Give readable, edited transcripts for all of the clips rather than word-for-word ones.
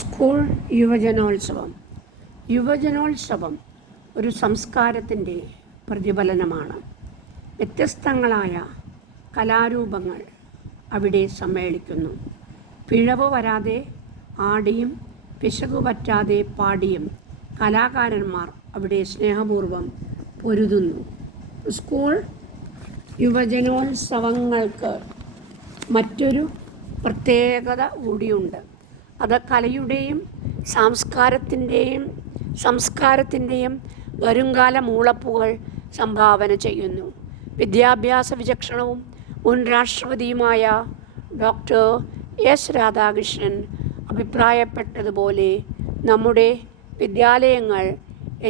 School യുവജനോത്സവം. യുവജനോത്സവം ഒരു സംസ്കാരത്തിൻ്റെ പ്രതിഫലനമാണ്. വ്യത്യസ്തങ്ങളായ കലാരൂപങ്ങൾ അവിടെ സമ്മേളിക്കുന്നു. പിഴവ് വരാതെ ആടിയും പിശകു പറ്റാതെ പാടിയും കലാകാരന്മാർ അവിടെ സ്നേഹപൂർവ്വം പൊരുതുന്നു. സ്കൂൾ യുവജനോത്സവങ്ങൾക്ക് മറ്റൊരു പ്രത്യേകത കൂടിയുണ്ട്. അത് കലയുടെയും സംസ്കാരത്തിൻ്റെയും വരുംകാല മൂളപ്പുകൾ സംഭാവന ചെയ്യുന്നു. വിദ്യാഭ്യാസ വിചക്ഷണവും മുൻ രാഷ്ട്രപതിയുമായ ഡോക്ടർ എസ് രാധാകൃഷ്ണൻ അഭിപ്രായപ്പെട്ടതുപോലെ നമ്മുടെ വിദ്യാലയങ്ങൾ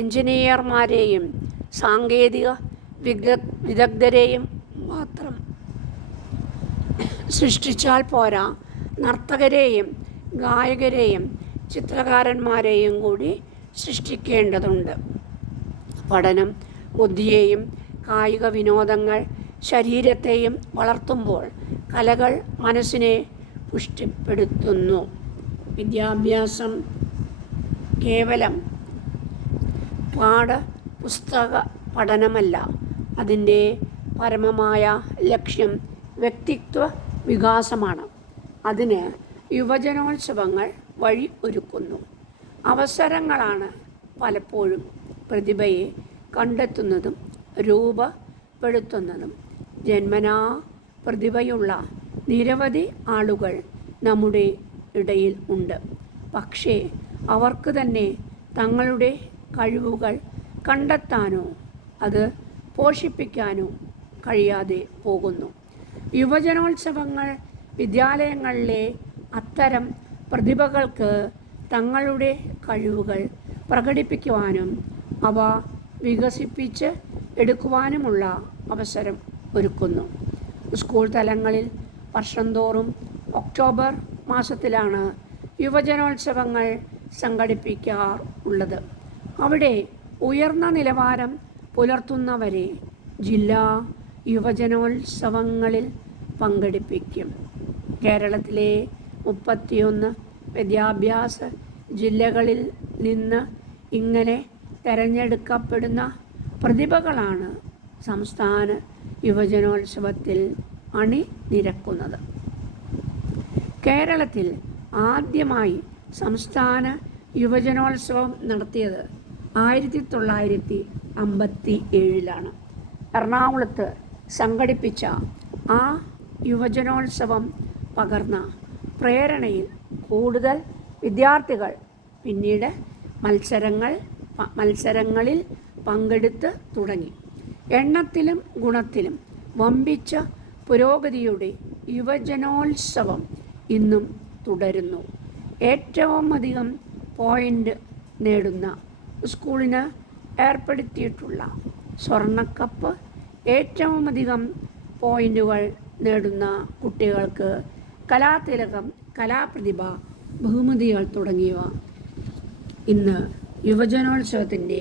എഞ്ചിനീയർമാരെയും സാങ്കേതിക വിദഗ്ധരെയും മാത്രം സൃഷ്ടിച്ചാൽ പോരാ, നർത്തകരെയും ഗായകരെയും ചിത്രകാരന്മാരെയും കൂടി സൃഷ്ടിക്കേണ്ടതുണ്ട്. പഠനം ബുദ്ധിയെയും കായിക വിനോദങ്ങൾ ശരീരത്തെയും വളർത്തുമ്പോൾ കലകൾ മനസ്സിനെ പുഷ്ടിപ്പെടുത്തുന്നു. വിദ്യാഭ്യാസം കേവലം പാഠപുസ്തക പഠനമല്ല, അതിൻ്റെ പരമമായ ലക്ഷ്യം വ്യക്തിത്വ വികാസമാണ്. അതിന് യുവജനോത്സവങ്ങൾ വഴി ഒരുക്കുന്നു. അവസരങ്ങളാണ് പലപ്പോഴും പ്രതിഭയെ കണ്ടെത്തുന്നതും രൂപപ്പെടുത്തുന്നതും. ജന്മനാ പ്രതിഭയുള്ള നിരവധി ആളുകൾ നമ്മുടെ ഇടയിൽ ഉണ്ട്. പക്ഷേ അവർക്ക് തന്നെ തങ്ങളുടെ കഴിവുകൾ കണ്ടെത്താനോ അത് പോഷിപ്പിക്കാനോ കഴിയാതെ പോകുന്നു. യുവജനോത്സവങ്ങൾ വിദ്യാലയങ്ങളിലെ അത്തരം പ്രതിഭകൾക്ക് തങ്ങളുടെ കഴിവുകൾ പ്രകടിപ്പിക്കുവാനും അവ വികസിപ്പിച്ച് എടുക്കുവാനുമുള്ള അവസരം ഒരുക്കുന്നു. സ്കൂൾ തലങ്ങളിൽ വർഷം തോറും ഒക്ടോബർ മാസത്തിലാണ് യുവജനോത്സവങ്ങൾ സംഘടിപ്പിക്കാറുള്ളത്. അവിടെ ഉയർന്ന നിലവാരം പുലർത്തുന്നവരെ ജില്ലാ യുവജനോത്സവങ്ങളിൽ പങ്കെടുപ്പിക്കും. കേരളത്തിലെ 31 വിദ്യാഭ്യാസ ജില്ലകളിൽ നിന്ന് ഇങ്ങനെ തിരഞ്ഞെടുക്കപ്പെടുന്ന പ്രതിഭകളാണ് സംസ്ഥാന യുവജനോത്സവത്തിൽ അണിനിരക്കുന്നത്. കേരളത്തിൽ ആദ്യമായി സംസ്ഥാന യുവജനോത്സവം നടത്തിയത് 1957 എറണാകുളത്ത് സംഘടിപ്പിച്ച ആ യുവജനോത്സവം പകർന്ന പ്രേരണയിൽ കൂടുതൽ വിദ്യാർത്ഥികൾ പിന്നീട് മത്സരങ്ങളിൽ പങ്കെടുത്ത് തുടങ്ങി. എണ്ണത്തിലും ഗുണത്തിലും വമ്പിച്ച പുരോഗതിയുടെ യുവജനോത്സവം ഇന്നും തുടരുന്നു. ഏറ്റവും അധികം പോയിൻ്റ് നേടുന്ന സ്കൂളിന് ഏർപ്പെടുത്തിയിട്ടുള്ള സ്വർണ്ണക്കപ്പ്, ഏറ്റവും അധികം പോയിൻ്റുകൾ നേടുന്ന കുട്ടികൾക്ക് കലാതിലകം, കലാപ്രതിഭ ബഹുമതികൾ തുടങ്ങിയവ ഇന്ന് യുവജനോത്സവത്തിൻ്റെ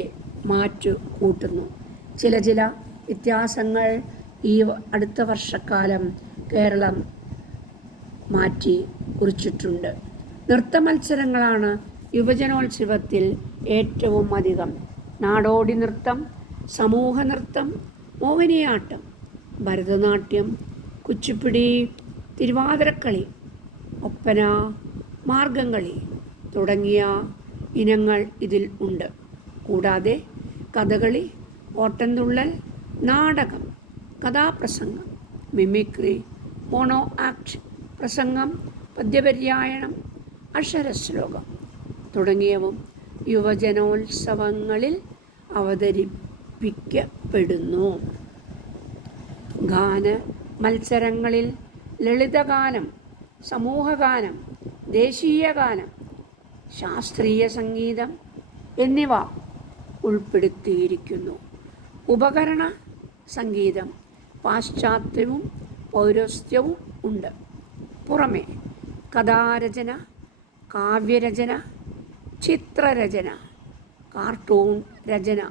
മാറ്റു കൂട്ടുന്നു. ചില വ്യത്യാസങ്ങൾ ഈ അടുത്ത വർഷക്കാലം കേരളം മാറ്റി കുറിച്ചിട്ടുണ്ട്. നൃത്ത മത്സരങ്ങളാണ് യുവജനോത്സവത്തിൽ ഏറ്റവും അധികം. നാടോടി നൃത്തം, സമൂഹ നൃത്തം, മോഹിനിയാട്ടം, ഭരതനാട്യം, കുച്ചിപ്പുടി, തിരുവാതിരക്കളി, ഒപ്പന, മാർഗംകളി തുടങ്ങിയ ഇനങ്ങൾ ഇതിൽ ഉണ്ട്. കൂടാതെ കഥകളി, ഓട്ടംതുള്ളൽ, നാടകം, കഥാപ്രസംഗം, മിമിക്രി, മോണോ ആക്ട്, പ്രസംഗം, പദ്യപര്യായണം, അക്ഷരശ്ലോകം തുടങ്ങിയവ യുവജനോത്സവങ്ങളിൽ അവതരിപ്പിക്കപ്പെടുന്നു. ഗാന മത്സരങ്ങളിൽ ലളിതഗാനം, സമൂഹഗാനം, ദേശീയഗാനം, ശാസ്ത്രീയ സംഗീതം എന്നിവ ഉൾപ്പെടുത്തിയിരിക്കുന്നു. ഉപകരണ സംഗീതം, പാശ്ചാത്യവും പൗരസ്ത്യവും ഉണ്ട്. പുറമെ കഥാരചന, കാവ്യരചന, ചിത്രരചന, കാർട്ടൂൺ രചന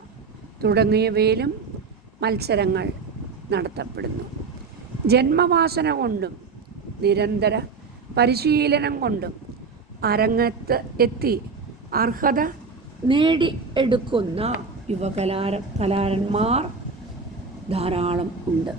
തുടങ്ങിയവയിലും മത്സരങ്ങൾ നടത്തപ്പെടുന്നു. ജന്മവാസന കൊണ്ടും നിരന്തര പരിശീലനം കൊണ്ടും അരങ്ങത്ത് എത്തി അർഹത നേടിയെടുക്കുന്ന കലാകാരന്മാർ ധാരാളം ഉണ്ട്.